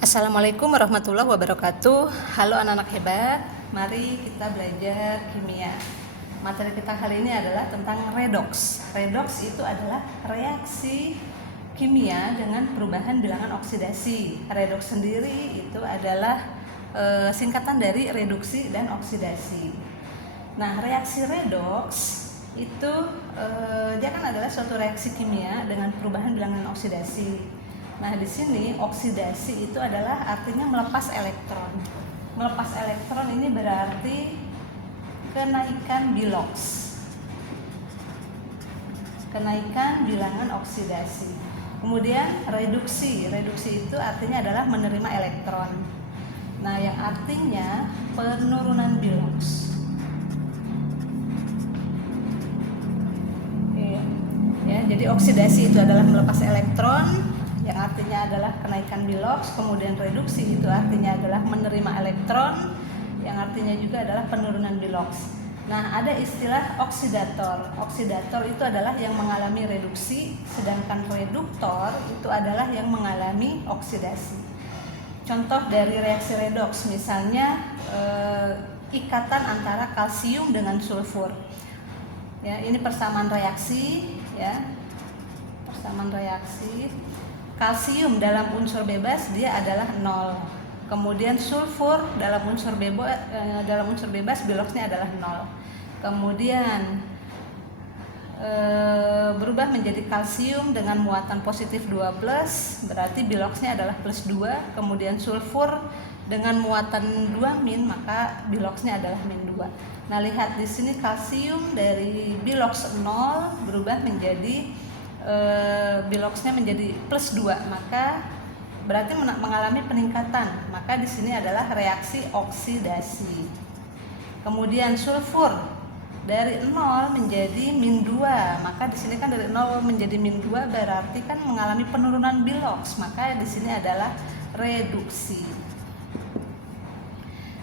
Assalamualaikum warahmatullahi wabarakatuh. Halo anak-anak hebat, mari kita belajar kimia. Materi kita kali ini adalah tentang redoks. Redoks itu adalah reaksi kimia dengan perubahan bilangan oksidasi. Redoks sendiri itu adalah singkatan dari reduksi dan oksidasi. Nah, reaksi redoks itu dia kan adalah suatu reaksi kimia dengan perubahan bilangan oksidasi. Nah, di sini oksidasi itu adalah artinya melepas elektron. Melepas elektron ini berarti kenaikan biloks. Kenaikan bilangan oksidasi. Kemudian reduksi. Reduksi itu artinya adalah menerima elektron. Nah, yang artinya penurunan biloks. Ya, jadi oksidasi itu adalah melepas elektron, yang artinya adalah kenaikan biloks. Kemudian reduksi itu artinya adalah menerima elektron, yang artinya juga adalah penurunan biloks. Nah, ada istilah oksidator. Oksidator itu adalah yang mengalami reduksi, sedangkan reduktor itu adalah yang mengalami oksidasi. Contoh dari reaksi redoks, misalnya ikatan antara kalsium dengan sulfur. Ya, ini persamaan reaksi, ya. Persamaan reaksi. Kalsium dalam unsur bebas dia adalah 0. Kemudian sulfur dalam unsur bebas biloksnya adalah 0. Kemudian berubah menjadi kalsium dengan muatan positif 2+, berarti biloksnya adalah +2. Kemudian sulfur dengan muatan 2-, maka biloksnya adalah -2. Nah, lihat di sini kalsium dari biloks 0 berubah menjadi biloksnya menjadi +2, maka berarti mengalami peningkatan. Maka di sini adalah reaksi oksidasi. Kemudian sulfur dari 0 menjadi -2, maka di sini kan dari 0 menjadi -2 berarti kan mengalami penurunan biloks, maka di sini adalah reduksi.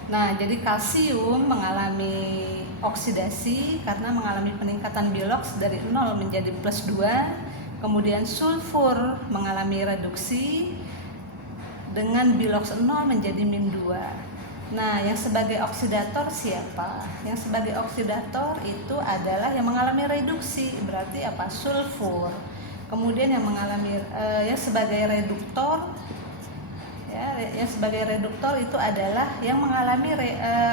Nah, jadi kalsium mengalami oksidasi karena mengalami peningkatan biloks dari 0 menjadi +2. Kemudian sulfur mengalami reduksi dengan biloks 0 menjadi -2. Nah, yang sebagai oksidator siapa? Yang sebagai oksidator itu adalah yang mengalami reduksi, berarti apa? Sulfur. Kemudian yang mengalami yang sebagai reduktor, yang sebagai reduktor itu adalah yang mengalami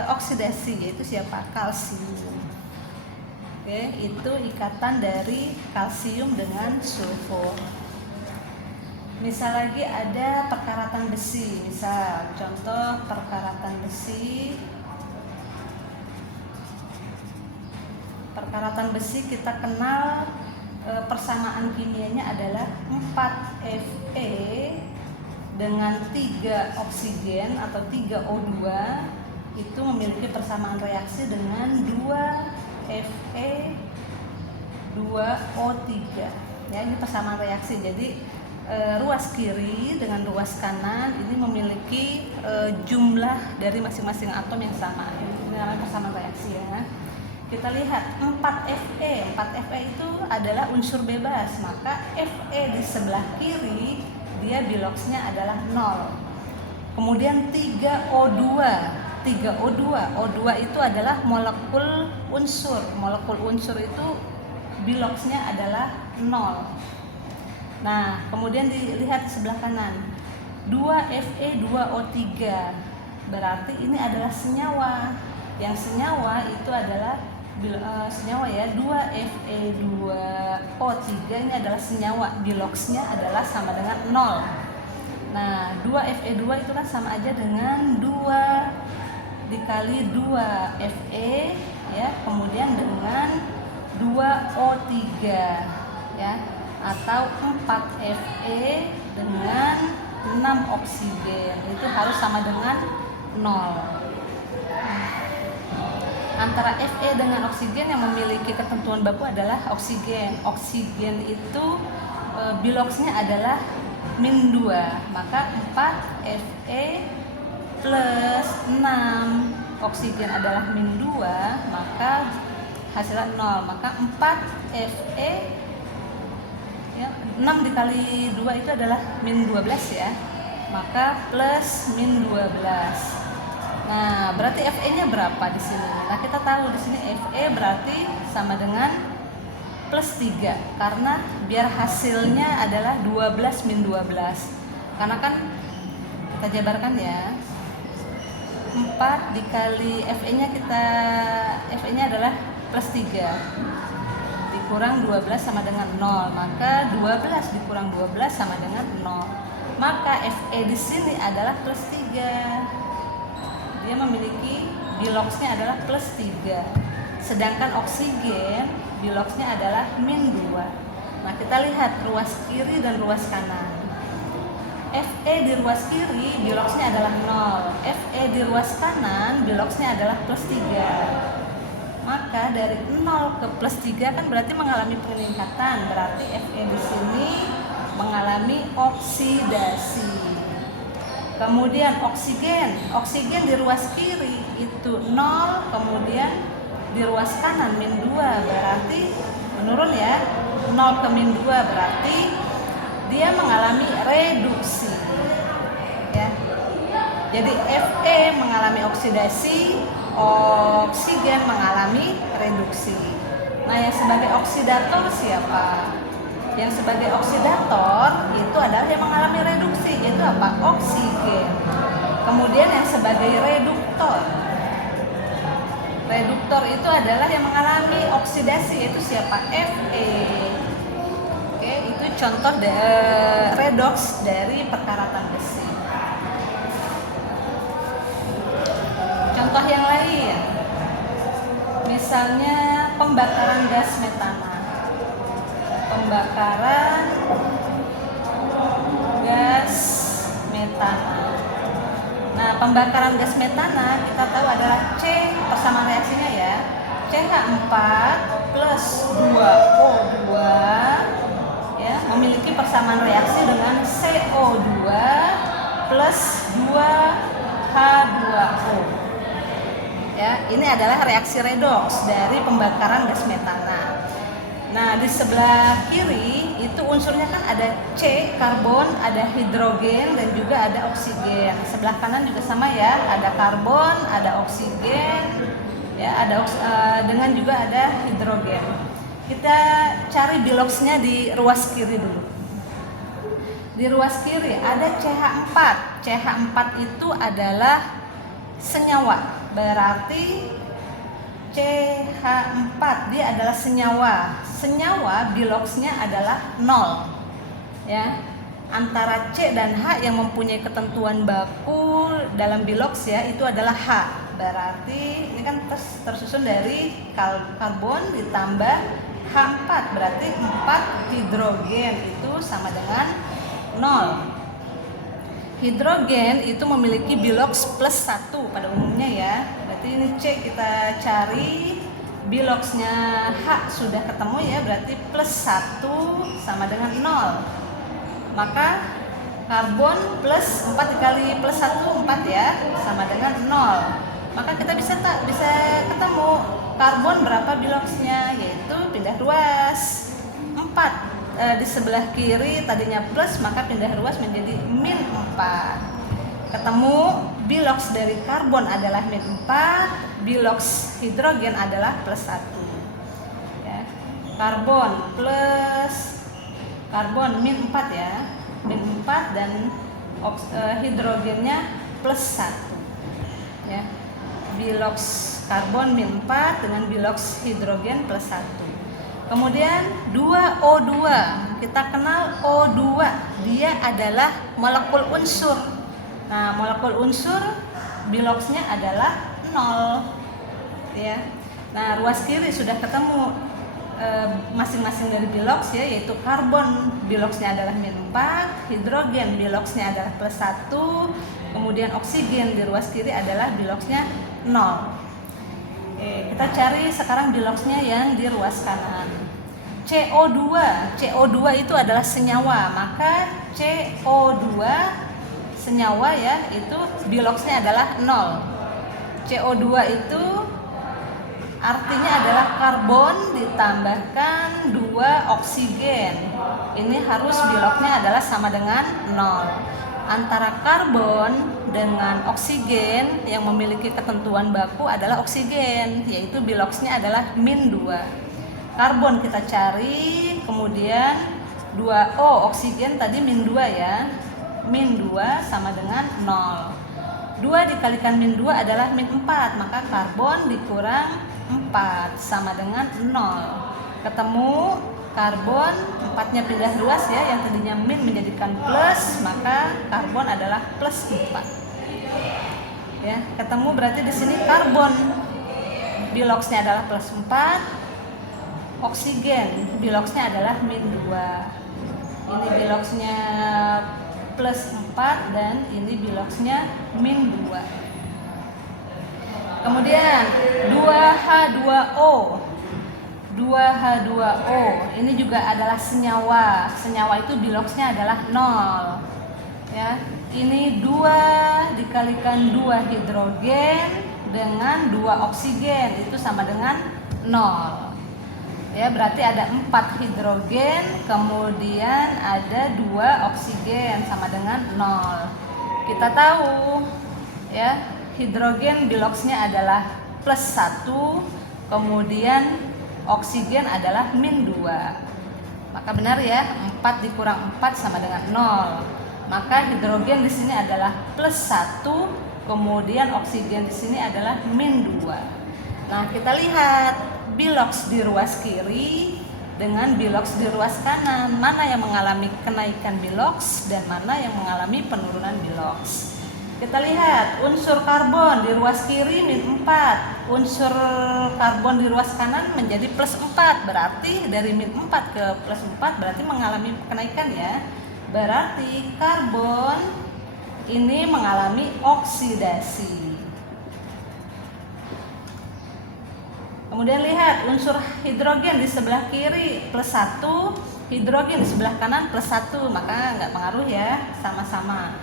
oksidasi, yaitu siapa? Kalsium. Oke, itu ikatan dari kalsium dengan sulfur. Misal lagi ada perkaratan besi. Misal contoh perkaratan besi. Perkaratan besi kita kenal persamaan kimianya adalah 4Fe dengan 3 oksigen atau 3 O2 itu memiliki persamaan reaksi dengan 2Fe 2O3. Ya, ini persamaan reaksi. Jadi ruas kiri dengan ruas kanan ini memiliki jumlah dari masing-masing atom yang sama. Ini namanya persamaan reaksi, ya. Kita lihat 4Fe. 4Fe itu adalah unsur bebas, maka Fe di sebelah kiri dia biloksnya adalah 0. Kemudian 3O2. 3O2. O2 itu adalah molekul unsur. Molekul unsur itu biloksnya adalah 0. Nah, kemudian dilihat di sebelah kanan. 2Fe 2O3. Berarti ini adalah senyawa. Yang senyawa itu adalah senyawa, ya. 2Fe 2O3 ini adalah senyawa. Biloksnya adalah sama dengan 0. Nah, 2Fe2 itu kan sama aja dengan 2 dikali 2Fe, ya, kemudian dengan 2O3, ya, atau 4Fe dengan 6 oksigen. Itu harus sama dengan 0. Antara Fe dengan oksigen yang memiliki ketentuan baku adalah oksigen. Oksigen itu biloksnya adalah -2, maka 4Fe plus 6 oksigen adalah -2, maka hasilnya 0. Maka 4Fe, ya, 6 dikali 2 itu adalah -12, ya. maka plus min 12. Nah, berarti Fe-nya berapa di sini? Nah, kita tahu di sini Fe berarti sama dengan plus 3 karena biar hasilnya adalah 12 min 12. Karena kan kita jabarkan ya. 4 dikali Fe-nya Fe-nya adalah plus 3. Dikurang 12 sama dengan 0. Maka 12 dikurang 12 sama dengan 0. Maka Fe di sini adalah plus 3. Dia memiliki biloxnya adalah plus 3, sedangkan oksigen biloxnya adalah min 2. Nah, kita lihat ruas kiri dan ruas kanan. Fe di ruas kiri biloxnya adalah 0, Fe di ruas kanan biloxnya adalah plus 3. Maka dari 0 ke plus 3 kan berarti mengalami peningkatan, berarti Fe di sini mengalami oksidasi. Kemudian oksigen di ruas kiri itu 0, kemudian di ruas kanan min 2, berarti menurun ya. 0 ke min 2 berarti dia mengalami reduksi ya. Jadi Fe mengalami oksidasi, oksigen mengalami reduksi. Nah, yang sebagai oksidator siapa? Yang sebagai oksidator itu adalah yang mengalami reduksi, yaitu apa? Oksigen. Kemudian yang sebagai reduktor itu adalah yang mengalami oksidasi, yaitu siapa? Fe. Oke, itu contoh redoks dari perkaratan besi. Contoh yang lain, misalnya pembakaran gas metana. Pembakaran gas metana. Nah, pembakaran gas metana kita tahu adalah C, persamaan reaksinya ya, CH4 plus 2O2 ya, memiliki persamaan reaksi dengan CO2 plus 2H2O. Ya, ini adalah reaksi redoks dari pembakaran gas metana. Nah, di sebelah kiri itu unsurnya kan ada C, karbon, ada hidrogen, dan juga ada oksigen. Sebelah kanan juga sama ya, ada karbon, ada oksigen, ya, dengan juga ada hidrogen. Kita cari biloxnya di ruas kiri dulu. Di ruas kiri ada CH4. CH4 itu adalah senyawa, berarti CH4 dia adalah senyawa. Senyawa biloxnya adalah 0. Ya. Antara C dan H yang mempunyai ketentuan baku dalam bilox ya, itu adalah H. Berarti ini kan tersusun dari karbon ditambah H4, berarti 4 hidrogen itu sama dengan 0. Hidrogen itu memiliki bilox plus 1 pada umumnya ya. Berarti ini C kita cari, biloxnya H sudah ketemu ya, berarti plus 1 sama dengan 0. Maka karbon plus 4 dikali plus 1, 4 ya, sama dengan 0. Maka kita bisa ketemu karbon berapa biloxnya, yaitu pindah ruas 4. Di sebelah kiri tadinya plus, maka pindah ruas menjadi min 4. Ketemu bilox dari karbon adalah min 4, bilox hidrogen adalah plus 1 ya. Karbon min 4 ya, min 4, dan hidrogennya plus 1 ya. Bilox karbon min 4 dengan bilox hidrogen plus 1. Kemudian 2O2, kita kenal O2, dia adalah molekul unsur. Nah, molekul unsur biloxnya adalah 0 ya. Nah, ruas kiri sudah ketemu masing-masing dari bilox ya, yaitu karbon biloxnya adalah min 4, hidrogen biloxnya adalah plus 1, kemudian oksigen di ruas kiri adalah biloxnya 0. Kita cari sekarang biloxnya yang di ruas kanan. CO2 itu adalah senyawa, maka CO2 senyawa ya, itu biloxnya adalah 0. CO2 itu artinya adalah karbon ditambahkan 2 oksigen. Ini harus biloxnya adalah sama dengan 0. antara karbon dengan oksigen yang memiliki ketentuan baku adalah oksigen, yaitu biloxnya adalah -2. Karbon kita cari, kemudian 2O oksigen tadi -2 ya. -2 sama dengan 0. 2 dikalikan -2 adalah -4, maka karbon dikurang 4 sama dengan 0. Ketemu karbon, 4-nya pindah ruas ya, yang tadinya min menjadikan plus, maka karbon adalah +4. Ya, ketemu berarti di sini karbon biloxnya adalah +4, oksigen biloxnya adalah -2. Ini biloxnya +4 dan ini biloxnya -2. Kemudian 2H2O. 2H2O ini juga adalah senyawa. Senyawa itu biloxnya adalah 0. Ya, ini 2 dikalikan 2 hidrogen dengan 2 oksigen itu sama dengan 0. Ya, berarti ada 4 hidrogen, kemudian ada 2 oksigen sama dengan 0. Kita tahu ya, hidrogen biloxnya adalah +1, kemudian oksigen adalah -2. Maka benar ya, 4 dikurang 4 sama dengan 0. Maka hidrogen di sini adalah +1, kemudian oksigen di sini adalah -2. Nah, kita lihat bilox di ruas kiri dengan bilox di ruas kanan, mana yang mengalami kenaikan bilox dan mana yang mengalami penurunan bilox. Kita lihat unsur karbon di ruas kiri -4, unsur karbon di ruas kanan menjadi +4, berarti dari -4 ke +4 berarti mengalami kenaikan ya. Berarti karbon ini mengalami oksidasi. Kemudian lihat unsur hidrogen di sebelah kiri +1, hidrogen di sebelah kanan +1, maka nggak pengaruh ya, sama-sama.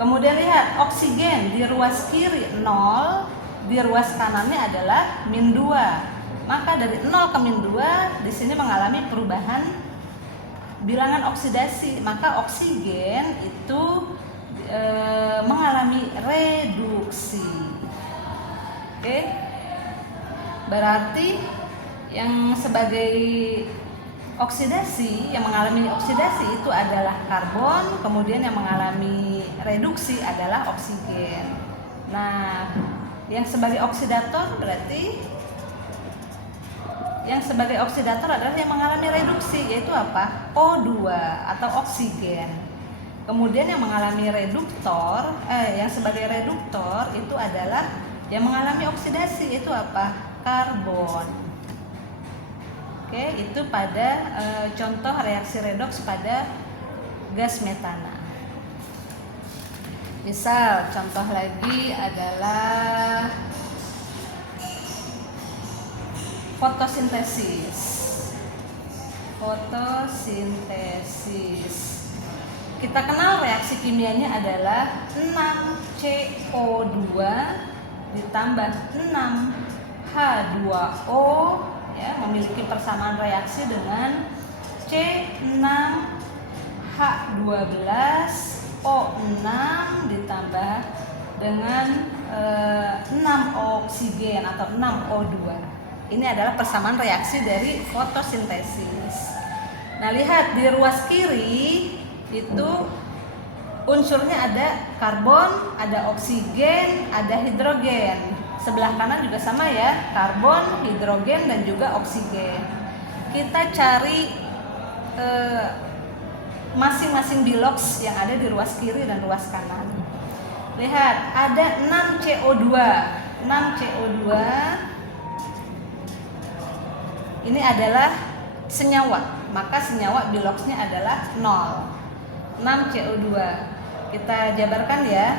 Kemudian lihat oksigen di ruas kiri 0, di ruas kanannya adalah -2. Maka dari 0 ke -2 di sini mengalami perubahan bilangan oksidasi, maka oksigen itu mengalami reduksi. Oke. Berarti yang sebagai oksidasi, yang mengalami oksidasi itu adalah karbon, kemudian yang mengalami reduksi adalah oksigen. Nah, yang sebagai oksidator berarti yang sebagai oksidator adalah yang mengalami reduksi, yaitu apa? O2 atau oksigen. Kemudian yang mengalami reduktor, yang sebagai reduktor itu adalah yang mengalami oksidasi, yaitu apa? Karbon. Oke, itu pada contoh reaksi redoks pada gas metana. Misal contoh lagi adalah fotosintesis. Fotosintesis. Kita kenal reaksi kimianya adalah 6CO2 ditambah 6H2O ya, memiliki persamaan reaksi dengan C6H12O6 ditambah dengan 6 oksigen atau 6O2. Ini adalah persamaan reaksi dari fotosintesis. Nah, lihat di ruas kiri itu unsurnya ada karbon, ada oksigen, ada hidrogen. Sebelah kanan juga sama ya, karbon, hidrogen, dan juga oksigen. Kita cari masing-masing bilox yang ada di ruas kiri dan ruas kanan. Lihat, ada 6CO2. 6CO2 ini adalah senyawa, maka senyawa biloxnya adalah 0. 6CO2. Kita jabarkan ya.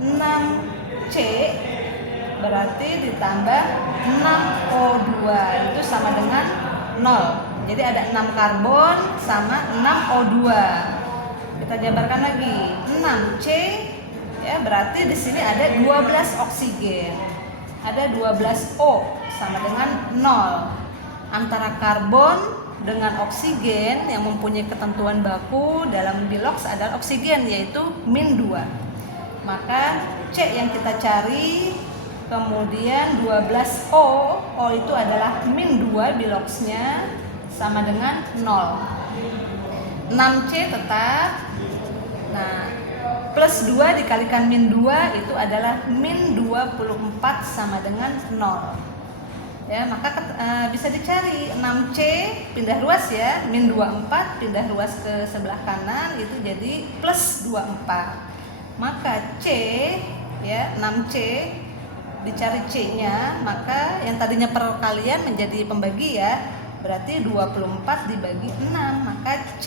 6C berarti ditambah 6O2 itu sama dengan 0. Jadi ada 6 karbon sama 6O2. Kita jabarkan lagi. 6C ya, berarti di sini ada 12 oksigen. Ada 12O sama dengan 0. Antara karbon dengan oksigen yang mempunyai ketentuan baku dalam bilox adalah oksigen, yaitu -2. Maka C yang kita cari, kemudian 12O, O itu adalah -2 biloxnya, sama dengan 0. 6C tetap. Nah, plus 2 dikalikan -2 itu adalah -24 sama dengan 0. Ya, maka bisa dicari 6C pindah ruas ya, -24 pindah ruas ke sebelah kanan itu jadi plus 24. Maka C ya, 6C dicari C-nya, maka yang tadinya perkalian menjadi pembagi ya. Berarti 24 dibagi 6, maka C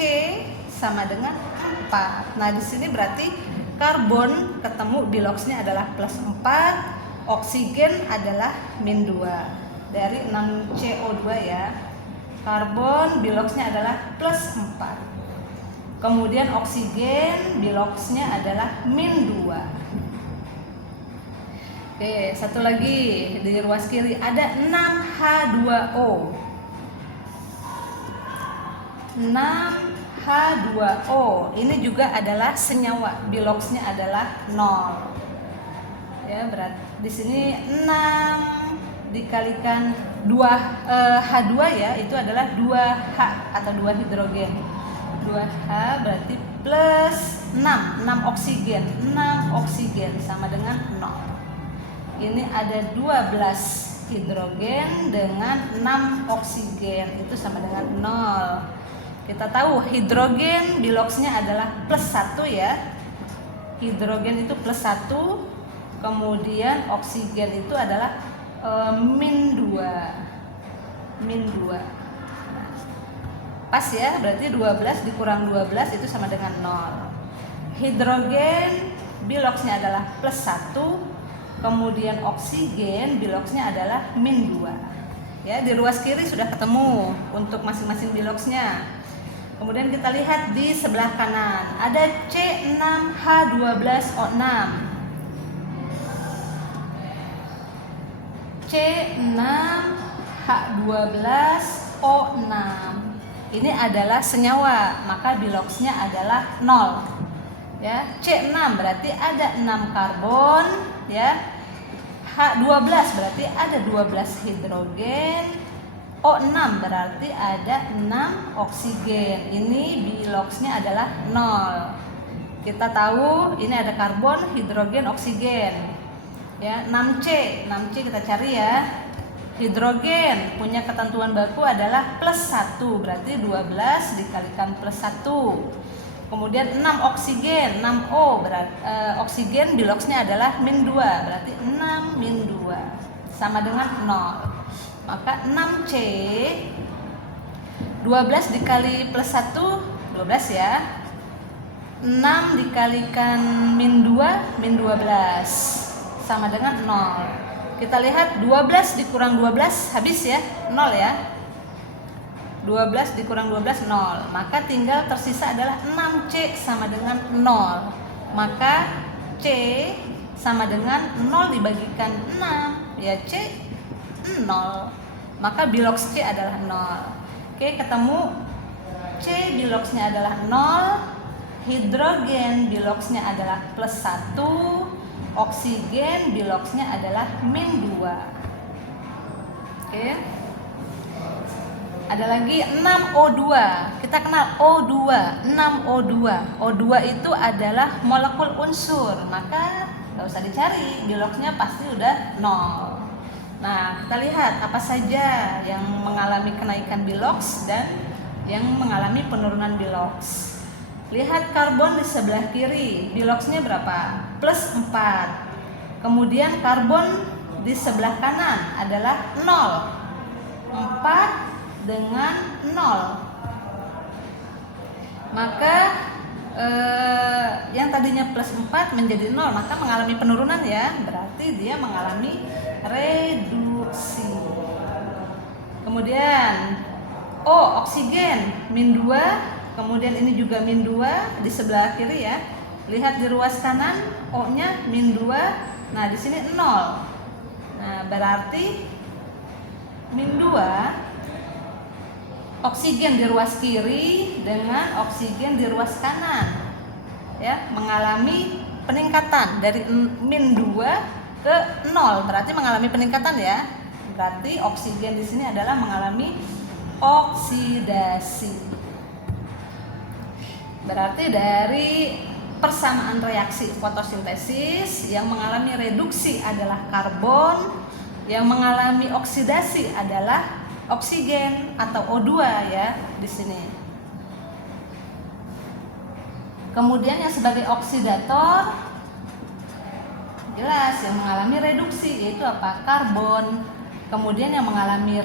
sama dengan 4. Nah, di sini berarti karbon ketemu biloxnya adalah plus 4, oksigen adalah -2. Dari 6CO2 ya. Karbon biloxnya adalah plus 4. Kemudian oksigen biloxnya adalah -2. Oke, satu lagi di ruas kiri ada 6H2O. 6H2O ini juga adalah senyawa, biloxnya adalah 0. Ya, berarti di sini 6 dikalikan 2H2 ya, itu adalah 2H atau 2 hidrogen. 2H berarti plus 6 oksigen. 6 oksigen sama dengan 0. Ini ada 12 hidrogen dengan 6 oksigen, itu sama dengan 0. Kita tahu hidrogen biloxnya adalah plus 1 ya. Hidrogen itu plus 1, kemudian oksigen itu adalah -2. Pas ya, berarti 12 dikurang 12 itu sama dengan 0. Hidrogen biloxnya adalah plus 1, kemudian oksigen biloxnya adalah -2. Ya, di ruas kiri sudah ketemu untuk masing-masing biloxnya. Kemudian kita lihat di sebelah kanan ada C6H12O6. C6H12O6 ini adalah senyawa, maka biloxnya adalah 0 ya. C6 berarti ada 6 karbon ya. H12 berarti ada 12 hidrogen. O6 berarti ada 6 oksigen. Ini biloxnya adalah 0. Kita tahu ini ada karbon, hidrogen, oksigen. Ya, 6C kita cari ya. Hidrogen punya ketentuan baku adalah plus 1, berarti 12 dikalikan plus 1. Kemudian 6 oksigen, 6O berarti oksigen biloxnya adalah -2, berarti 6 -2 sama dengan 0. Maka 6C 12 dikali plus 1 12 ya. 6 dikalikan -2 -12 sama dengan 0. Kita lihat 12 dikurang 12 habis ya, 0 ya. 12 dikurang 12 0. Maka tinggal tersisa adalah 6C sama dengan 0. Maka C sama dengan 0 dibagikan 6 ya, C 0. Maka bilox C adalah 0. Oke, ketemu C biloxnya adalah 0. Hidrogen biloxnya adalah plus 1. Oksigen biloxnya adalah -2. Oke. Ada lagi 6O2. Kita kenal O2, 6O2. O2 itu adalah molekul unsur, maka nggak usah dicari, biloxnya pasti udah 0. Nah, kita lihat apa saja yang mengalami kenaikan bilox dan yang mengalami penurunan bilox. Lihat karbon di sebelah kiri, biloxnya berapa? Plus 4. Kemudian karbon di sebelah kanan adalah 0. 4 dengan 0. Maka yang tadinya plus 4 menjadi 0, maka mengalami penurunan ya. Berarti dia mengalami reduksi. Kemudian O, oksigen, -2. Kemudian ini juga -2 di sebelah kiri ya. Lihat di ruas kanan, O-nya -2. Nah, di sini 0. Nah, berarti -2 oksigen di ruas kiri dengan oksigen di ruas kanan, ya, mengalami peningkatan dari -2 ke 0, berarti mengalami peningkatan ya. Berarti oksigen di sini adalah mengalami oksidasi. Berarti dari persamaan reaksi fotosintesis, yang mengalami reduksi adalah karbon, yang mengalami oksidasi adalah oksigen atau O2 ya di sini. Kemudian yang sebagai oksidator, jelas yang mengalami reduksi yaitu apa? Karbon. Kemudian yang mengalami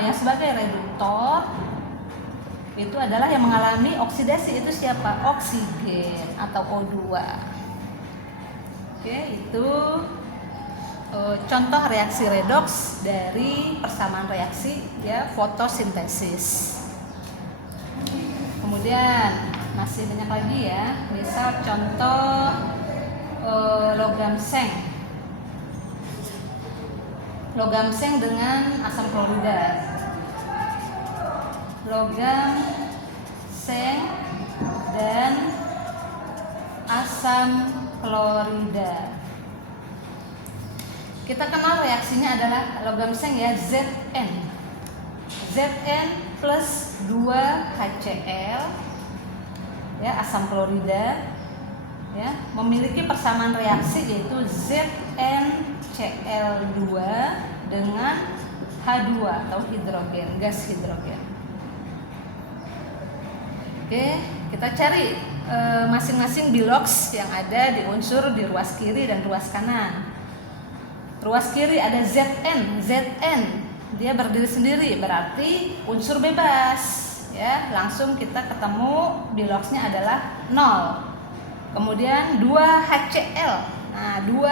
yang sebagai reduktor itu adalah yang mengalami oksidasi, itu siapa? Oksigen atau O2. Oke, itu contoh reaksi redoks dari persamaan reaksi ya fotosintesis. Kemudian masih banyak lagi ya, misal contoh logam seng. Logam seng dengan asam klorida. Logam seng dan asam klorida. Kita kenal reaksinya adalah logam seng ya, Zn. Zn plus 2 HCl ya, asam klorida ya, memiliki persamaan reaksi yaitu ZnCl2 dengan H2 atau hidrogen, gas hidrogen. Oke, kita cari masing-masing biloks yang ada di unsur di ruas kiri dan ruas kanan. Ruas kiri ada Zn, dia berdiri sendiri, berarti unsur bebas ya. Langsung kita ketemu biloksnya adalah 0. Kemudian 2 HCl. Nah, 2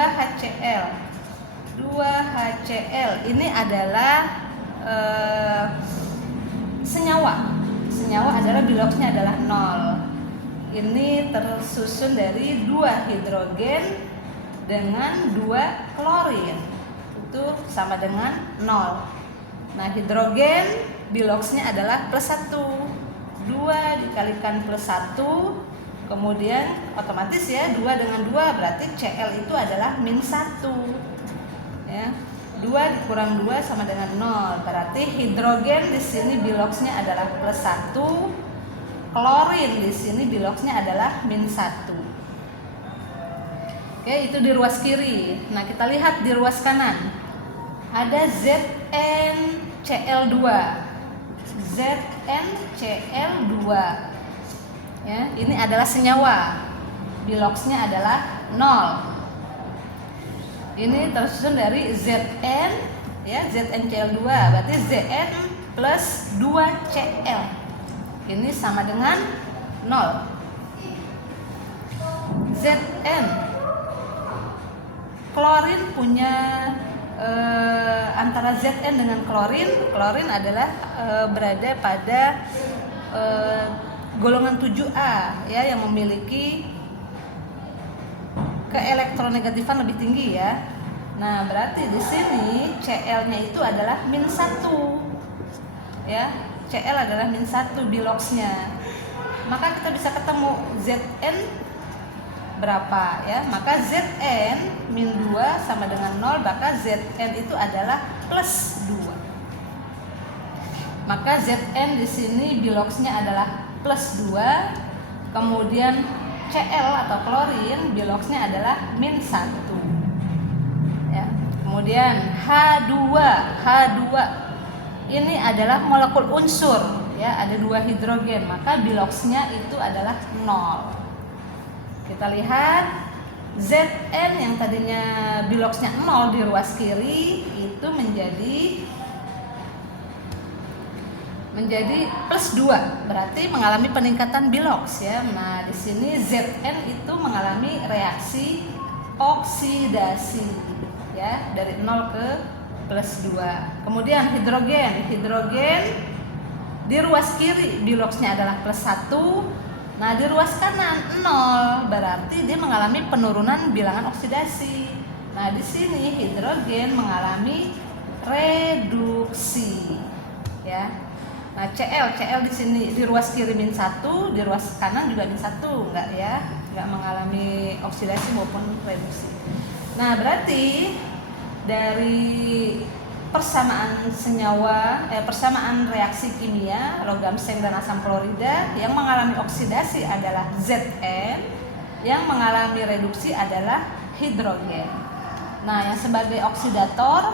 HCl ini adalah senyawa. Senyawa adalah biloksnya adalah 0. Ini tersusun dari 2 hidrogen dengan 2 klorin, itu sama dengan 0. Nah, hidrogen biloksnya adalah +1, 2 dikalikan +1, kemudian otomatis ya 2 dengan 2 berarti Cl itu adalah -1 ya. 2 dikurang 2 sama dengan 0, berarti hidrogen di sini biloksnya adalah +1, klorin di sini biloksnya adalah -1. Oke, itu di ruas kiri. Nah, kita lihat di ruas kanan. Ada ZnCl2. ZnCl2. Ya, ini adalah senyawa. Biloksnya adalah 0. Ini tersusun dari Zn ya, ZnCl2. Berarti Zn plus 2Cl. Ini sama dengan 0. Zn klorin punya antara Zn dengan klorin adalah berada pada golongan 7A ya, yang memiliki keelektronegatifan lebih tinggi ya. Nah, berarti di sini Cl-nya itu adalah -1 ya. Cl adalah -1 biloksnya. Maka kita bisa ketemu Zn berapa ya, maka Zn -2 sama dengan 0, maka Zn itu adalah +2. Maka Zn di sini biloksnya adalah +2, kemudian Cl atau klorin biloksnya adalah -1 ya. Kemudian H2 ini adalah molekul unsur ya, ada 2 hidrogen, maka biloksnya itu adalah 0. Kita lihat Zn yang tadinya biloksnya 0 di ruas kiri itu menjadi +2, berarti mengalami peningkatan biloks ya. Nah, di sini Zn itu mengalami reaksi oksidasi ya, dari 0 ke +2. Kemudian hidrogen di ruas kiri biloksnya adalah +1. Nah, di ruas kanan 0, berarti dia mengalami penurunan bilangan oksidasi. Nah, di sini hidrogen mengalami reduksi ya. Nah, Cl di sini di ruas kiri -1, di ruas kanan juga -1, enggak ya? Enggak mengalami oksidasi maupun reduksi. Nah, berarti dari persamaan senyawa, persamaan reaksi kimia logam seng dan asam klorida, yang mengalami oksidasi adalah Zn, yang mengalami reduksi adalah hidrogen. Nah, yang sebagai oksidator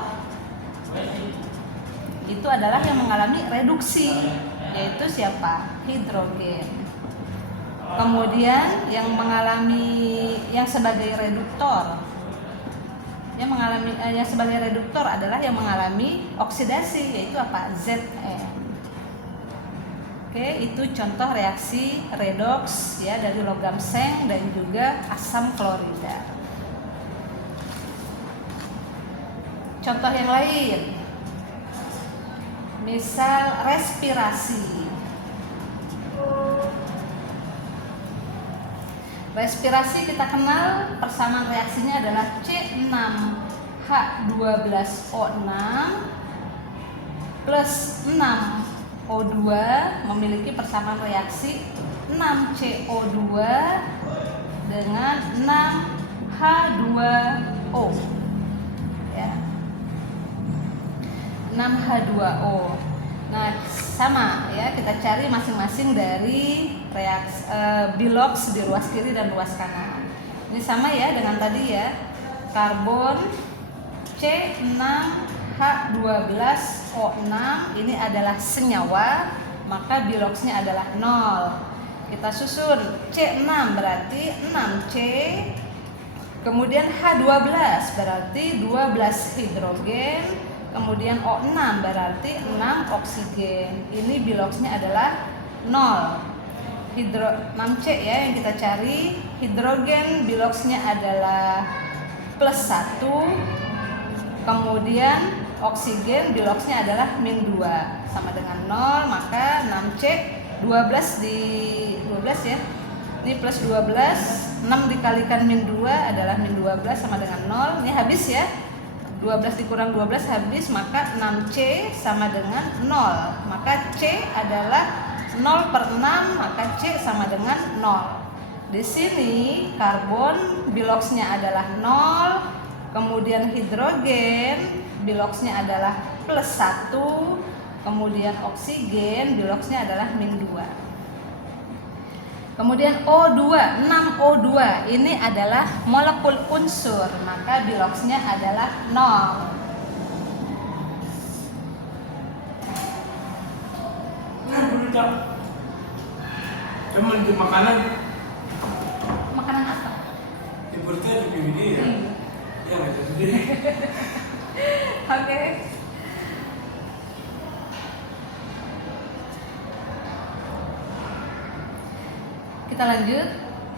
itu adalah yang mengalami reduksi, yaitu siapa? Hidrogen. Kemudian yang sebagai reduktor, yang sebagai reduktor adalah yang mengalami oksidasi, yaitu apa? Zn. Oke, itu contoh reaksi redoks ya dari logam seng dan juga asam klorida. Contoh yang lain, misal respirasi. Respirasi kita kenal persamaan reaksinya adalah C6H12O6 plus 6O2 memiliki persamaan reaksi 6CO2 dengan 6H2O ya. 6H2O. Nah, sama ya, kita cari masing-masing dari reaksi biloks di ruas kiri dan ruas kanan. Ini sama ya dengan tadi ya. Karbon C6H12O6 ini adalah senyawa, maka biloksnya adalah 0. Kita susun C6 berarti 6C, kemudian H12 berarti 12 hidrogen, kemudian O6 berarti 6 oksigen. Ini biloksnya adalah 0. 6C ya yang kita cari. Hidrogen biloksnya adalah plus 1, kemudian oksigen biloksnya adalah -2, sama dengan 0. Maka 6C 12 di 12 ya, ini plus 12, 6 dikalikan -2 adalah -12 sama dengan 0. Ini habis ya, 12 dikurang 12 habis, maka 6C sama dengan 0. Maka C adalah 0/6, maka C sama dengan 0. Di sini karbon biloksnya adalah 0, kemudian hidrogen biloksnya adalah plus 1, kemudian oksigen biloksnya adalah -2. Kemudian O2, 6O2 ini adalah molekul unsur, maka biloksnya adalah 0. Cuman di makanan apa? di perutnya di DVD ya? Ya nggak jadi. Oke. Kita lanjut.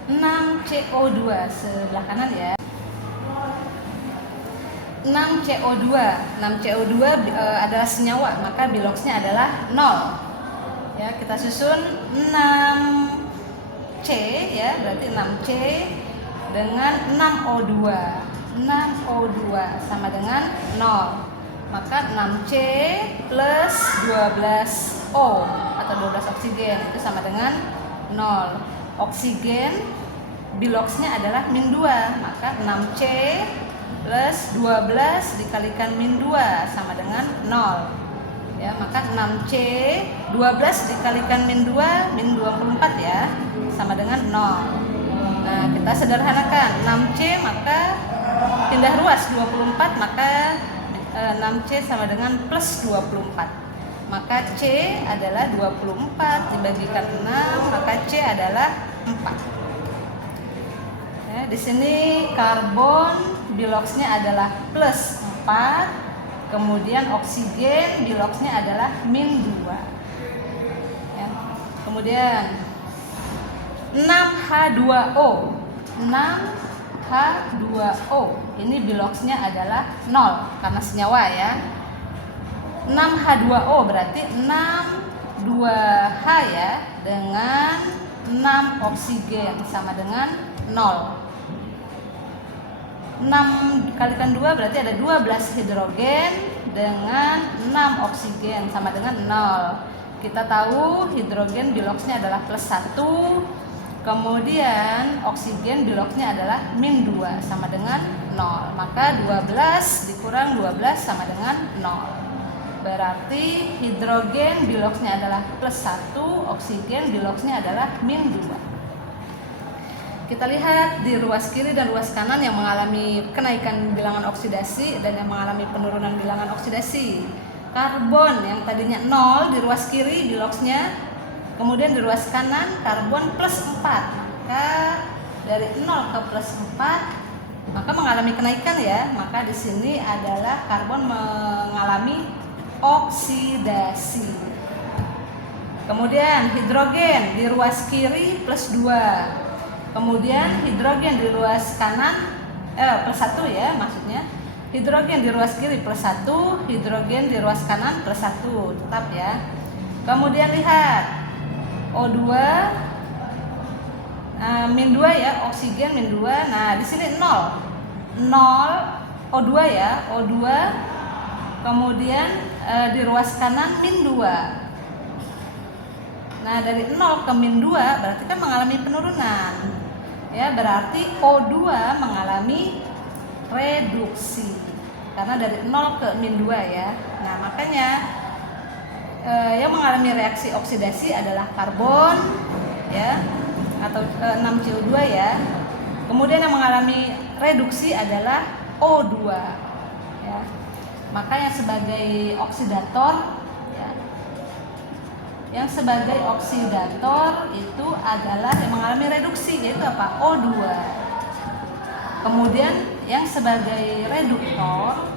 6CO2 sebelah kanan ya. 6CO2 adalah senyawa, maka biloksnya adalah 0. Ya, kita susun 6C ya, berarti 6C dengan 6O2. 6O2 sama dengan 0. Maka 6C plus 12O atau 12 oksigen itu sama dengan 0. Oksigen biloksnya adalah -2, maka 6C plus 12 dikalikan -2 sama dengan 0. Ya, maka 6C 12 dikalikan -2 -24 ya, sama dengan 0. Nah, kita sederhanakan 6C maka pindah ruas 24, maka 6C sama dengan plus 24. Maka C adalah 24 dibagikan 6, maka C adalah 4. Ya, di sini karbon biloksnya adalah plus 4, kemudian oksigen biloksnya adalah -2. Ya, kemudian 6H2O. 6H2O ini biloksnya adalah 0 karena senyawa ya. 6H2O berarti 6,2H ya, dengan 6 oksigen sama dengan 0. 6 dikalikan 2 berarti ada 12 hidrogen dengan 6 oksigen sama dengan 0. Kita tahu hidrogen biloxnya adalah +1, kemudian oksigen biloxnya adalah -2 sama dengan 0. Maka 12 dikurang 12 sama dengan 0. Berarti hidrogen biloxnya adalah +1, oksigen biloxnya adalah -2. Kita lihat di ruas kiri dan ruas kanan yang mengalami kenaikan bilangan oksidasi dan yang mengalami penurunan bilangan oksidasi. Karbon yang tadinya 0 di ruas kiri biloxnya, kemudian di ruas kanan karbon +4. Maka dari 0 ke +4 maka mengalami kenaikan ya. Maka di sini adalah karbon mengalami oksidasi. Kemudian hidrogen di ruas kiri +2. Kemudian hidrogen di ruas kanan +1 ya maksudnya. Hidrogen di ruas kiri +1, hidrogen di ruas kanan +1, tetap ya. Kemudian lihat O2 -2 ya, oksigen -2. Nah, di sini 0 O2 ya, O2. Kemudian di ruas kanan -2. Nah, dari 0 ke -2 berarti kan mengalami penurunan. Ya, berarti O2 mengalami reduksi karena dari 0 ke -2 ya. Nah, makanya yang mengalami reaksi oksidasi adalah karbon ya atau 6CO2 ya. Kemudian yang mengalami reduksi adalah O2 ya. Maka yang sebagai oksidator ya, yang sebagai oksidator itu adalah yang mengalami reduksi, yaitu apa? O2. Kemudian yang sebagai reduktor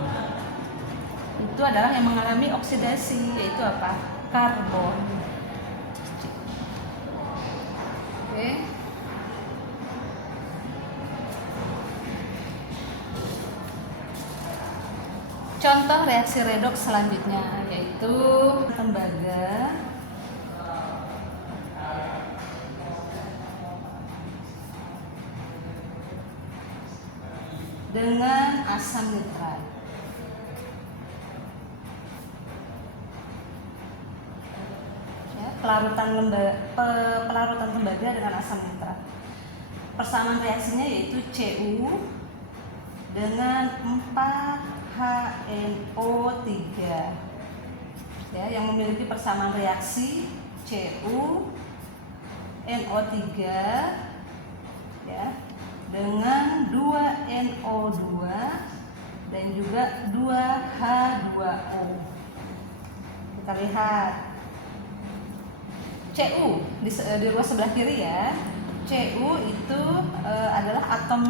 itu adalah yang mengalami oksidasi, yaitu apa? Karbon. Oke. Contoh reaksi redoks selanjutnya yaitu tembaga dengan asam nitrat. Ya, pelarutan tembaga dengan asam nitrat. Persamaan reaksinya yaitu Cu dengan 4HNO3. Ya, yang memiliki persamaan reaksi Cu NO3 ya dengan 2NO2 dan juga 2H2O. Kita lihat Cu di ruas sebelah kiri ya. Cu itu adalah atom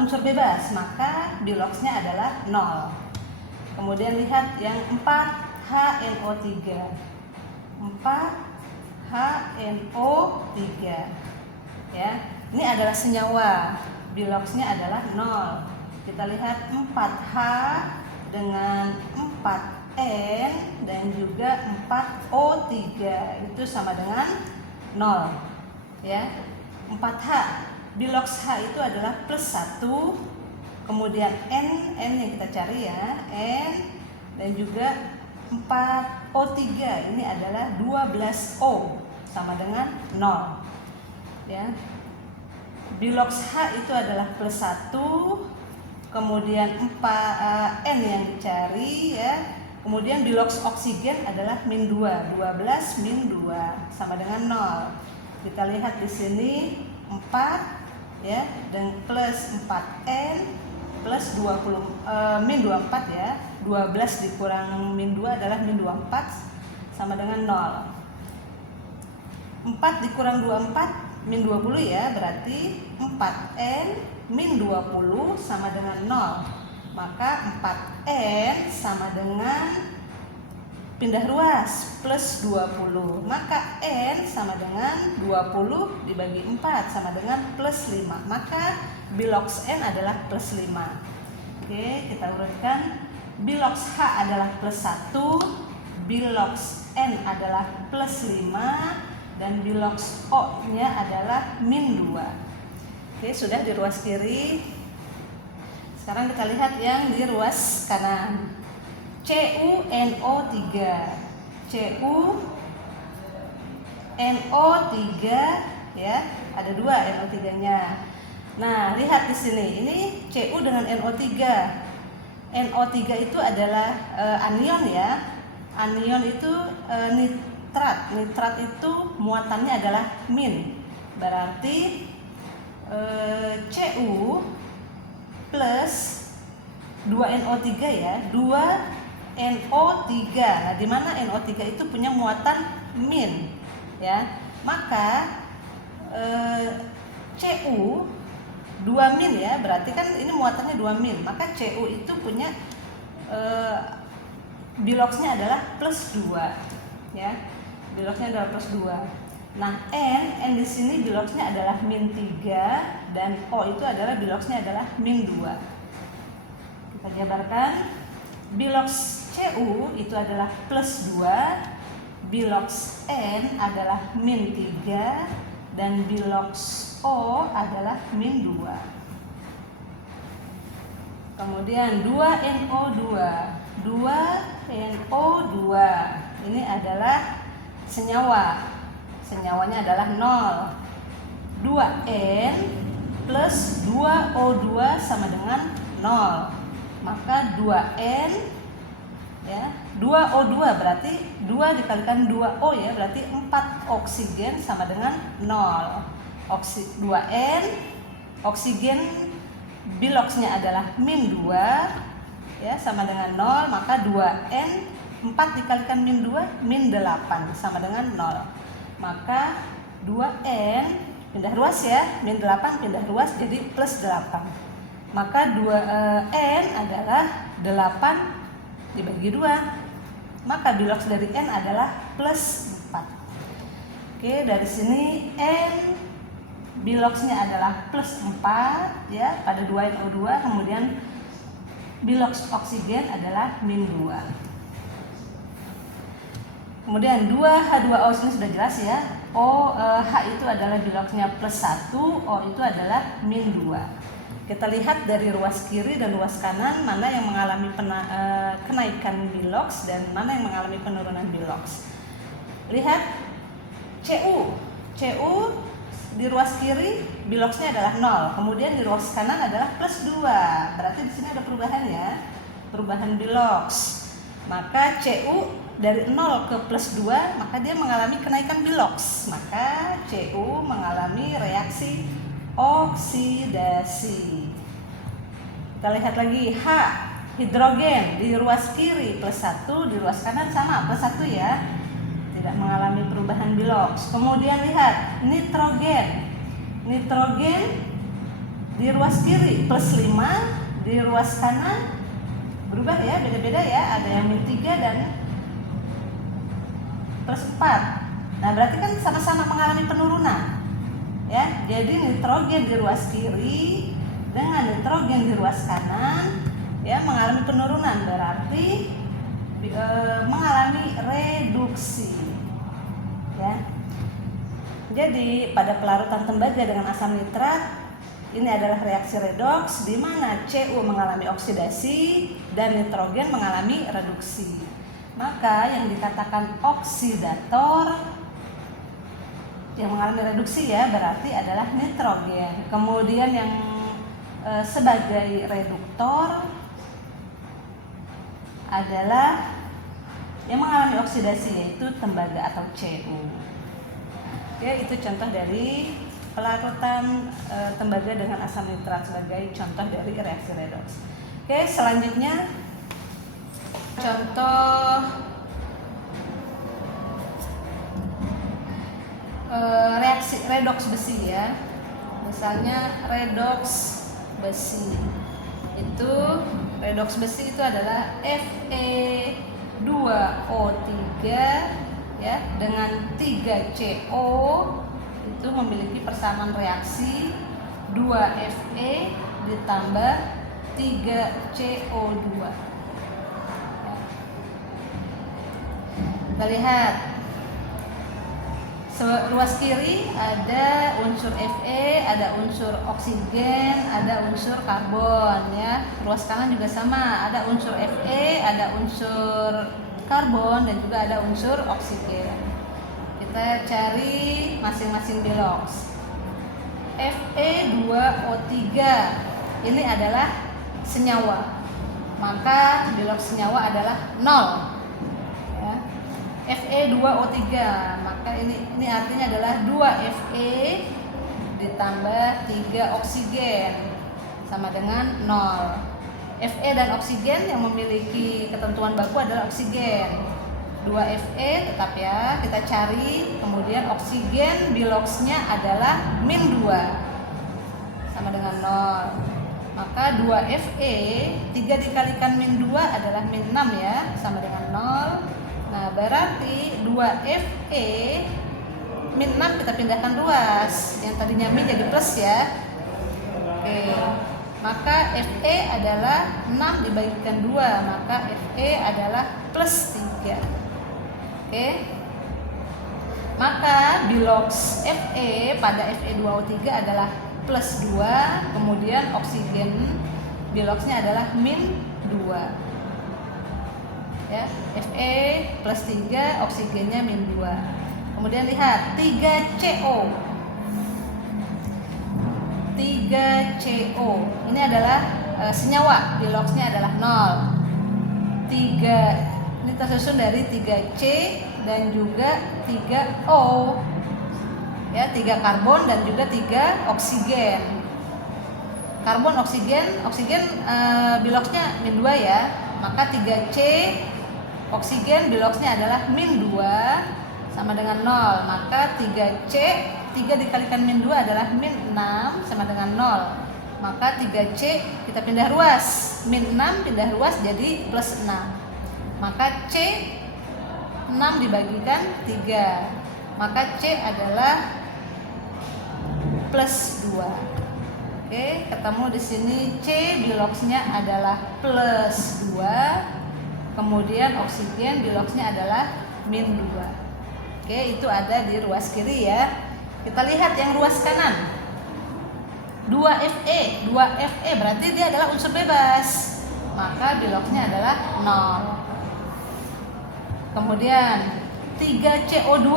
unsur bebas, maka biloxnya adalah 0. Kemudian lihat yang 4HNO3. 4HNO3 ya. Ini adalah senyawa, biloxnya adalah 0. Kita lihat 4H dengan 4N dan juga 4O3 itu sama dengan 0 ya. 4H, bilox H itu adalah +1, kemudian N yang kita cari ya, N dan juga 4O3 ini adalah 12O sama dengan 0 ya. Bilox H itu adalah +1, kemudian 4 N yang dicari ya. Kemudian bilox oksigen adalah -2, 12 -2 sama dengan 0. Kita lihat di sini 4 ya dan plus 4N plus 24 ya. 12 dikurang -2 adalah -24 sama dengan 0. 4 dikurang 24 -20 ya, berarti 4N -20 sama dengan 0. Maka 4N sama dengan pindah ruas plus 20. Maka N sama dengan 20 dibagi 4 sama dengan +5. Maka bilox N adalah +5. Oke, kita urutkan. Bilox H adalah +1, bilox N adalah +5 dan bilox O-nya adalah -2. Oke, sudah di ruas kiri. Sekarang kita lihat yang di ruas kanan. CuNO3. Cu NO3 ya, ada 2 NO3-nya. Nah, lihat di sini, ini Cu dengan NO3. NO3 itu adalah anion ya. Anion itu nitrat. Nitrat itu muatannya adalah min. Berarti Cu plus 2NO3 ya, 2NO3. Nah, di mana NO3 itu punya muatan min ya. Maka Cu 2 min ya, berarti kan ini muatannya 2 min. Maka Cu itu punya biloxnya adalah plus 2 ya. Biloxnya adalah plus 2. Nah, N di sini biloxnya adalah min 3 dan O itu adalah biloxnya adalah min 2. Kita jabarkan. Bilox Cu itu adalah plus 2, bilox N adalah min 3 dan bilox O adalah min 2. Kemudian 2NO2. 2NO2 ini adalah senyawa. Senyawanya adalah 0. 2N plus 2O2 sama dengan 0. Maka 2N ya, 2O2 berarti 2 dikalikan 2O ya, berarti 4 oksigen sama dengan 0. 2N oksigen biloxnya adalah min 2 ya, sama dengan 0. Maka 2N 4 dikalikan min 2 min 8 sama dengan 0. Maka 2N pindah ruas ya, min 8 pindah ruas jadi plus 8. Maka 2N adalah 8 dibagi 2. Maka bilox dari N adalah plus 4. Oke, dari sini N biloxnya adalah plus 4 ya pada 2NO2, kemudian bilox oksigen adalah min 2. Kemudian 2H2O ini sudah jelas ya. H itu adalah biloxnya plus 1, O itu adalah min 2. Kita lihat dari ruas kiri dan ruas kanan mana yang mengalami kenaikan bilox dan mana yang mengalami penurunan bilox. Lihat Cu di ruas kiri biloxnya adalah 0, kemudian di ruas kanan adalah plus 2. Berarti di sini ada perubahan ya, perubahan bilox. Maka Cu dari 0 ke plus 2, maka dia mengalami kenaikan bilox. Maka Cu mengalami reaksi oksidasi. Kita lihat lagi H, hidrogen di ruas kiri plus 1, di ruas kanan sama plus 1 ya, tidak mengalami perubahan bilox. Kemudian lihat nitrogen di ruas kiri plus 5, di ruas kanan berubah ya, beda-beda ya, ada yang min 3 dan plus 4. Nah, berarti kan sama-sama mengalami penurunan ya. Jadi nitrogen di ruas kiri dengan nitrogen di ruas kanan ya mengalami penurunan, berarti mengalami reduksi ya. Jadi pada pelarutan tembaga dengan asam nitrat ini adalah reaksi redoks di mana Cu mengalami oksidasi dan nitrogen mengalami reduksi. Maka yang dikatakan oksidator yang mengalami reduksi ya berarti adalah nitrogen. Kemudian yang sebagai reduktor adalah yang mengalami oksidasi yaitu tembaga atau Cu. Ya, itu contoh dari pelarutan tembaga dengan asam nitrat sebagai contoh dari reaksi redoks. Oke, selanjutnya contoh reaksi redoks besi ya. Misalnya redoks besi. Redoks besi itu adalah Fe2O3 ya dengan 3CO itu memiliki persamaan reaksi 2Fe ditambah 3CO2. Kita lihat ruas kiri ada unsur Fe, ada unsur oksigen, ada unsur karbon ya. Ruas kanan juga sama, ada unsur Fe, ada unsur karbon dan juga ada unsur oksigen. Kita cari masing-masing biloks. Fe2O3 ini adalah senyawa, maka biloks senyawa adalah 0 ya. Fe2O3, maka ini artinya adalah 2 Fe ditambah 3 oksigen sama dengan 0. Fe dan oksigen yang memiliki ketentuan baku adalah oksigen 2 Fe tetap ya, kita cari. Kemudian oksigen biloksnya adalah -2 sama dengan 0. Maka 2 Fe 3 dikalikan -2 adalah -6 ya, sama dengan 0. Nah berarti 2 Fe -6 kita pindahkan ruas, yang tadinya min jadi plus ya. Oke, maka Fe adalah 6 dibagikan 2, maka Fe adalah +3. Oke. Maka biloks Fe pada Fe2O3 adalah +2, kemudian oksigen biloksnya adalah -2. Ya, Fe +3, oksigennya -2. Kemudian lihat 3CO. 3CO ini adalah senyawa, biloksnya adalah 0. 3 ini tersusun dari 3C dan juga 3O ya, 3 karbon dan juga 3 oksigen. Karbon, oksigen biloksnya -2 ya, maka 3C oksigen biloksnya adalah -2 sama dengan 0, maka 3C 3 dikalikan -2 adalah -6 sama dengan 0, maka 3C kita pindah ruas, -6 pindah ruas jadi +6. Maka C 6 dibagikan 3, maka C adalah +2. Oke, ketemu di sini C biloksnya adalah +2, kemudian oksigen biloksnya adalah -2. Oke, itu ada di ruas kiri ya. Kita lihat yang ruas kanan. 2 Fe berarti dia adalah unsur bebas, maka biloksnya adalah 0. Kemudian 3CO2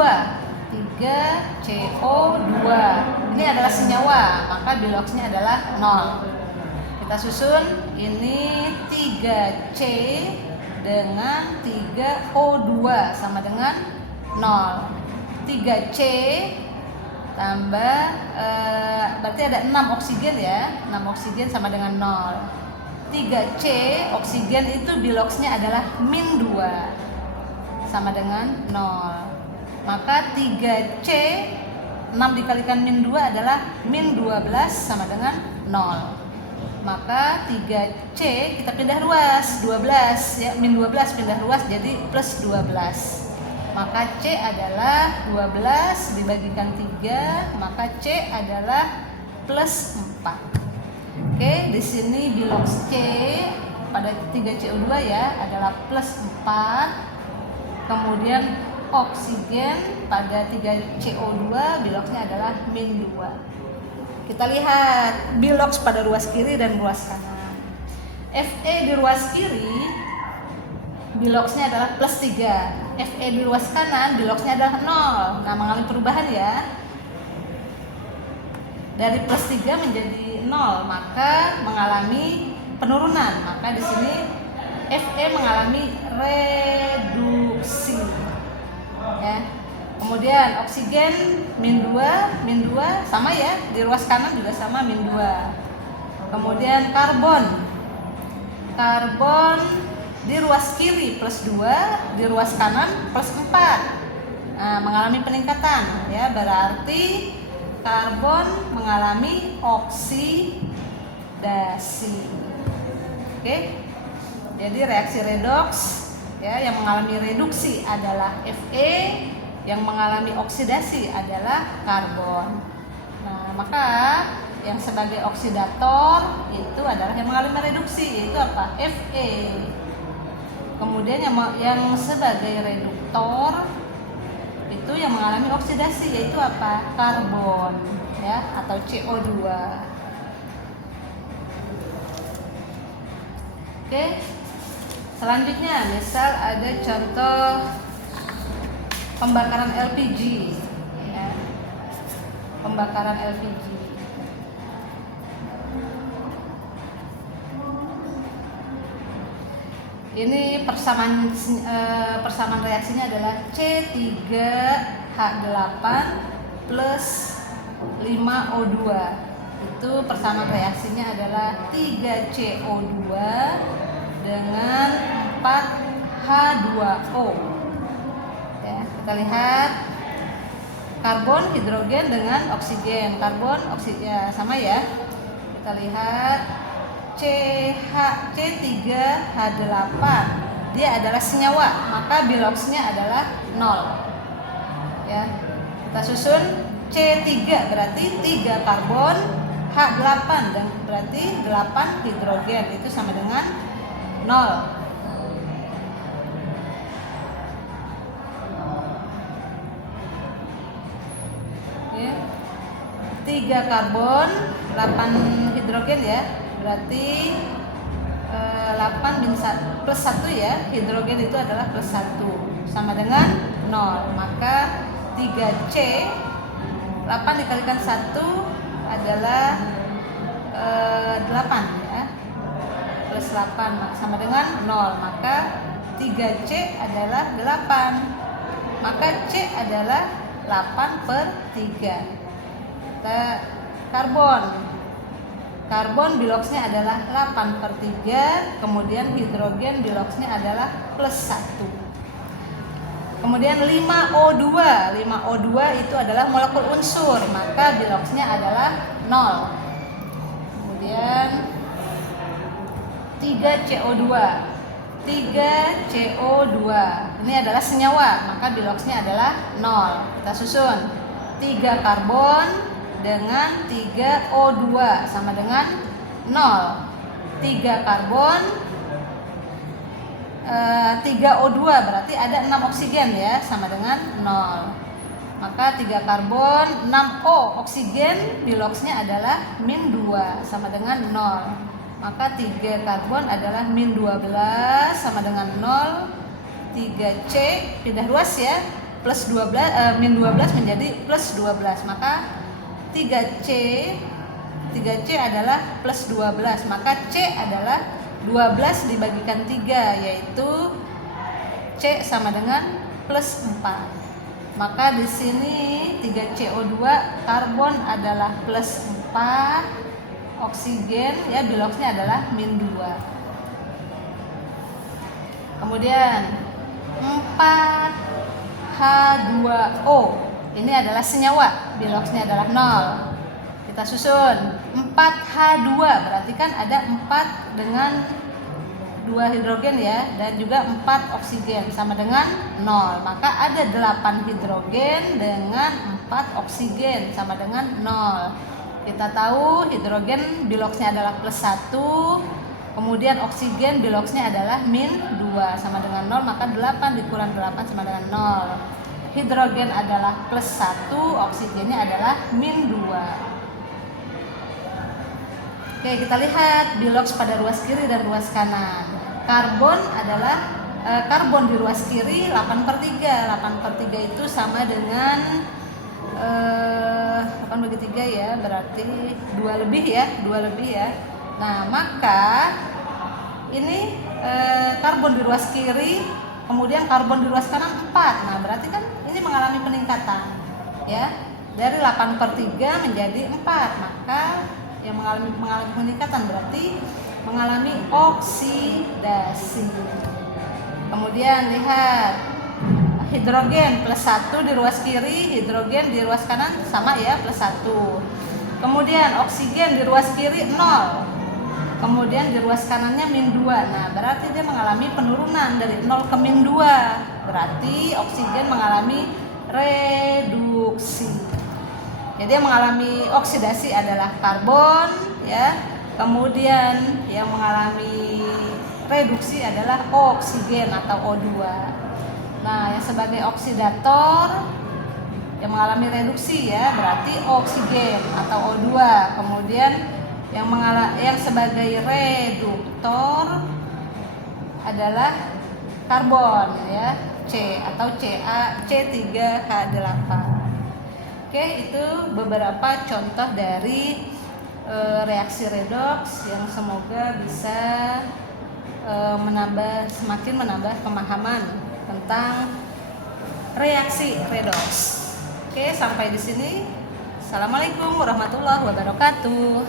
ini adalah senyawa, maka biloksnya adalah 0. Kita susun, ini 3C dengan 3O2 sama dengan 0. 3C tambah berarti ada 6 oksigen ya, 6 oksigen sama dengan 0. 3C oksigen itu biloksnya adalah -2 sama dengan 0. Maka 3C 6 dikalikan -2 adalah -12 sama dengan 0. Maka 3C kita pindah ruas 12 ya, -12 pindah ruas jadi +12. Maka C adalah 12 dibagikan 3, maka C adalah +4. Oke, di sini biloks C pada 3CO2 ya adalah +4. Kemudian oksigen pada 3CO2 biloksnya adalah -2. Kita lihat biloks pada ruas kiri dan ruas kanan. Fe di ruas kiri biloksnya adalah +3. Fe di ruas kanan biloksnya adalah 0. Nah, mengalami perubahan ya. Dari +3 menjadi 0, maka mengalami penurunan. Maka di sini Fe mengalami reduksi ya. Kemudian oksigen -2 sama ya, di ruas kanan juga sama -2. Kemudian karbon di ruas kiri +2, di ruas kanan +4. Nah, mengalami peningkatan ya, berarti karbon mengalami oksidasi. Oke. Jadi reaksi redoks ya, yang mengalami reduksi adalah Fe, yang mengalami oksidasi adalah karbon. Nah, maka yang sebagai oksidator itu adalah yang mengalami reduksi, yaitu apa? Fe. Kemudian yang sebagai reduktor itu yang mengalami oksidasi, yaitu apa? Karbon ya, atau CO2. Oke. Selanjutnya, misal ada contoh pembakaran LPG, ya. Pembakaran LPG. Ini persamaan reaksinya adalah C3H8 plus 5O2. Itu persamaan reaksinya adalah 3CO2 dengan 4H2O. Ya, kita lihat karbon, hidrogen dengan oksigen. Karbon, oksigen ya, sama ya. Kita lihat C3H8 dia adalah senyawa, maka biloxnya adalah 0. Ya. Kita susun C3 berarti 3 karbon, H8 dan berarti 8 hidrogen, itu sama dengan 0. Oke. 3 karbon, 8 hidrogen ya. Berarti 8 plus 1 ya, hidrogen itu adalah plus 1 sama dengan 0. Maka 3C 8 dikalikan 1 adalah 8 ya, plus 8 sama dengan 0. Maka 3C adalah 8. Maka C adalah 8/3. Kita Karbon biloxnya adalah 8/3, kemudian hidrogen biloxnya adalah plus 1. Kemudian 5O2 itu adalah molekul unsur, maka biloxnya adalah 0. Kemudian 3CO2 ini adalah senyawa, maka biloxnya adalah 0. Kita susun 3 karbon dengan 3O2 sama dengan 0. 3 karbon 3O2 berarti ada 6 oksigen ya, sama dengan 0. Maka 3 karbon 6O oksigen, biloxnya adalah -2 sama dengan 0. Maka 3 karbon adalah -12 sama dengan 0. 3C pindah ruas ya, plus 12 -12 menjadi plus 12. Maka 3C adalah plus 12, maka C adalah 12 dibagikan 3, yaitu C sama dengan plus 4. Maka di sini 3CO2 karbon adalah plus 4, oksigen ya biloxnya adalah -2. Kemudian 4H2O ini adalah senyawa, biloxnya adalah 0. Kita susun 4H2 berarti kan ada 4 dengan 2 hidrogen ya, dan juga 4 oksigen sama dengan 0. Maka ada 8 hidrogen dengan 4 oksigen sama dengan 0. Kita tahu hidrogen biloxnya adalah plus 1, kemudian oksigen biloxnya adalah -2 sama dengan 0, maka 8 dikurang 8 sama dengan 0. Hidrogen adalah plus 1, oksigennya adalah -2. Oke, kita lihat bilox pada ruas kiri dan ruas kanan. Karbon adalah karbon di ruas kiri 8/3. 8/3 itu sama dengan 8/3 ya, berarti 2 lebih ya. Nah, maka ini karbon di ruas kiri, kemudian karbon di ruas kanan 4. Nah, berarti kan ini mengalami peningkatan ya, dari 8/3 menjadi 4. Maka yang mengalami peningkatan berarti mengalami oksidasi. Kemudian lihat hidrogen plus 1 di ruas kiri, hidrogen di ruas kanan sama ya, plus 1. Kemudian oksigen di ruas kiri 0, kemudian di ruas kanannya -2. Nah, berarti dia mengalami penurunan dari 0 ke -2. Berarti oksigen mengalami reduksi. Jadi yang mengalami oksidasi adalah karbon ya. Kemudian yang mengalami reduksi adalah oksigen atau O2. Nah, yang sebagai oksidator yang mengalami reduksi ya, berarti oksigen atau O2. Kemudian yang sebagai reduktor adalah karbon ya, C atau C3H8. Oke, itu beberapa contoh dari reaksi redoks yang semoga bisa semakin menambah pemahaman tentang reaksi redoks. Oke, sampai di sini. Assalamualaikum warahmatullahi wabarakatuh.